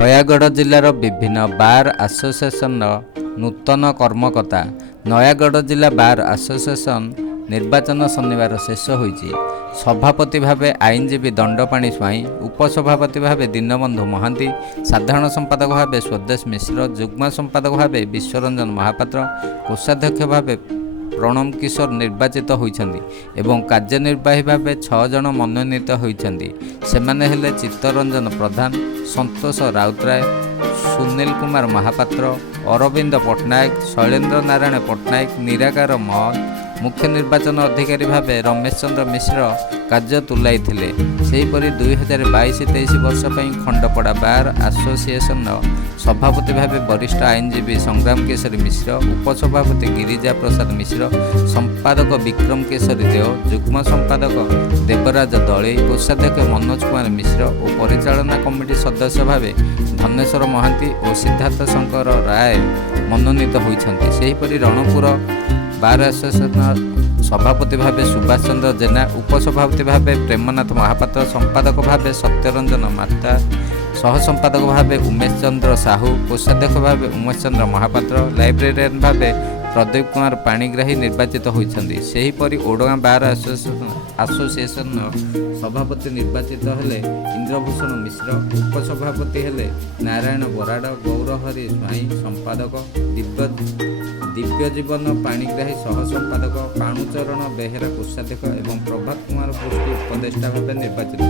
ନୟାଗଡ଼ ଜିଲ୍ଲାର ବିଭିନ୍ନ ବାର୍ ଆସୋସିଏସନର ନୂତନ କର୍ମକର୍ତ୍ତା। ନୟାଗଡ଼ ଜିଲ୍ଲା ବାର୍ ଆସୋସିଏସନ ନିର୍ବାଚନ ଶନିବାର ଶେଷ ହୋଇଛି। ସଭାପତି ଭାବେ ଆଇନଜୀବୀ ଦଣ୍ଡପାଣି ସ୍ୱାଇଁ, ଉପସଭାପତି ଭାବେ ଦୀନବନ୍ଧୁ ମହାନ୍ତି, ସାଧାରଣ ସମ୍ପାଦକ ଭାବେ ସ୍ୱଦେଶ ମିଶ୍ର, ଯୁଗ୍ମ ସମ୍ପାଦକ ଭାବେ ବିଶ୍ୱରଞ୍ଜନ ମହାପାତ୍ର, କୋଷାଧ୍ୟକ୍ଷ ଭାବେ ପ୍ରଣମ କିଶୋର ନିର୍ବାଚିତ ହୋଇଛନ୍ତି ଏବଂ କାର୍ଯ୍ୟନିର୍ବାହୀ ଭାବେ 6 ଜଣ ମନୋନୀତ ହୋଇଛନ୍ତି। ସେମାନେ ହେଲେ ଚିତ୍ତରଞ୍ଜନ ପ୍ରଧାନ, ସନ୍ତୋଷ ରାଉତରାୟ, ସୁନୀଲ କୁମାର ମହାପାତ୍ର, ଅରବିନ୍ଦ ପଟ୍ଟନାୟକ, ଶୈଳେନ୍ଦ୍ର ନାରାୟଣ ପଟ୍ଟନାୟକ, ନିରାକାର ମହଲ। ମୁଖ୍ୟ ନିର୍ବାଚନ ଅଧିକାରୀ ଭାବେ ରମେଶ ଚନ୍ଦ୍ର ମିଶ୍ର କାର୍ଯ୍ୟ ତୁଲାଇଥିଲେ। ସେହିପରି 2022-23 ବର୍ଷ ପାଇଁ ଖଣ୍ଡପଡ଼ା ବାର୍ ଆସୋସିଏସନର ସଭାପତି ଭାବେ ବରିଷ୍ଠ ଆଇନଜୀବୀ ସଂଗ୍ରାମ କେଶରୀ ମିଶ୍ର, ଉପସଭାପତି ଗିରିଜା ପ୍ରସାଦ ମିଶ୍ର, ସମ୍ପାଦକ ବିକ୍ରମ କେଶରୀ ଦେଓ, ଯୁଗ୍ମ ସମ୍ପାଦକ ଦେବରାଜ ଦଳେଇ, କୋଷାଧ୍ୟକ୍ଷ ମନୋଜ କୁମାର ମିଶ୍ର ଓ ପରିଚାଳନା କମିଟି ସଦସ୍ୟ ଭାବେ ଧନେଶ୍ୱର ମହାନ୍ତି ଓ ସିଦ୍ଧାର୍ଥ ଶଙ୍କର ରାୟ ମନୋନୀତ ହୋଇଛନ୍ତି। ସେହିପରି ରଣପୁର ବାର୍ ଆସୋସିଏସନ ସଭାପତି ଭାବେ ସୁଭାଷ ଚନ୍ଦ୍ର ଜେନା, ଉପସଭାପତି ଭାବେ ପ୍ରେମନାଥ ମହାପାତ୍ର, ସମ୍ପାଦକ ଭାବେ ସତ୍ୟରଞ୍ଜନ ମାତା, ସହସମ୍ପାଦକ ଭାବେ ଉମେଶ ଚନ୍ଦ୍ର ସାହୁ, କୋଷାଧ୍ୟକ୍ଷ ଭାବେ ଉମେଶ ଚନ୍ଦ୍ର ମହାପାତ୍ର, ଲାଇବ୍ରେରିଆନ୍ ଭାବେ ପ୍ରଦୀପ କୁମାର ପାଣିଗ୍ରାହୀ ନିର୍ବାଚିତ ହୋଇଛନ୍ତି। ସେହିପରି ଓଡ଼ଗାଁ ବାର୍ ଆସୋସିଏସନର ସଭାପତି ନିର୍ବାଚିତ ହେଲେ ଇନ୍ଦ୍ରଭୂଷଣ ମିଶ୍ର, ଉପସଭାପତି ହେଲେ ନାରାୟଣ ବରାଡ଼, ଗୌରହରି ସ୍ୱାଇଁ, ସମ୍ପାଦକ ଦିବ୍ୟଜୀବନ ପାଣିଗ୍ରାହୀ, ସହସମ୍ପାଦକ ପାଣୁଚରଣ ବେହେରା, କୋଷାଧ୍ୟକ୍ଷ ଏବଂ ପ୍ରଭାତ କୁମାର ପୃଷ୍ଟି ଉପଦେଷ୍ଟା ଭାବେ ନିର୍ବାଚିତ।